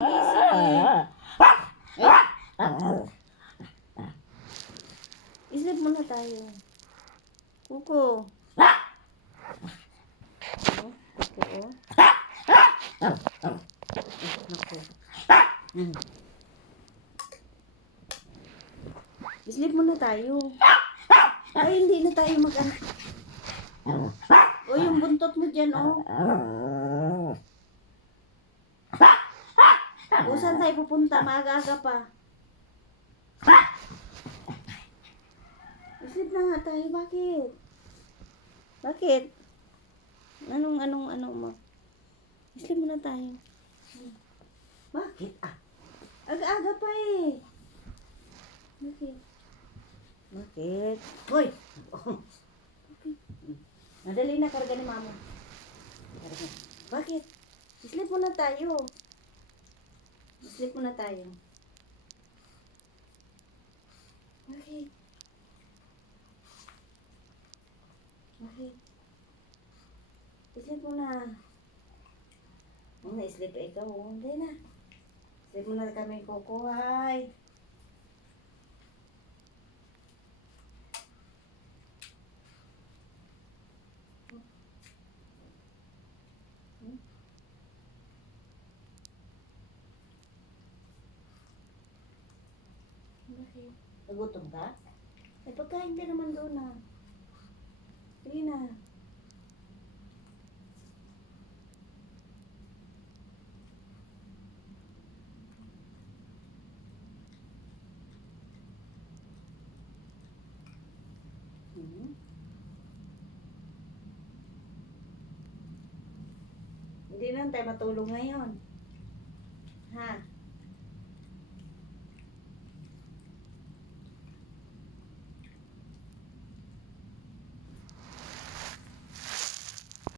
Isip eh. Isip muna tayo. Kuko. Oh, kuko oh. Naku. Sleep muna tayo. Ay, hindi na tayo mag-ano. O, yung buntot mo dyan, oh. O, saan tayo pupunta? Maaga-aga pa. Sleep na nga tayo. Bakit? Bakit? Anong mo? Sleep muna tayo. Bakit? Aga-aga pa eh. Bakit? Bakit? Hoy! Bakit? Nadali na karga ni mama. Karga. Bakit? Sleep muna tayo. Sleep muna tayo. Bakit? Bakit? Sleep muna. Na-sleep ikaw. Hindi na. Sleep muna kami kukuhay. Bakit? Nagutom ka? Ay, pagkain ka naman doon na. Sige na. Hindi na tayo matulog ngayon. Ha?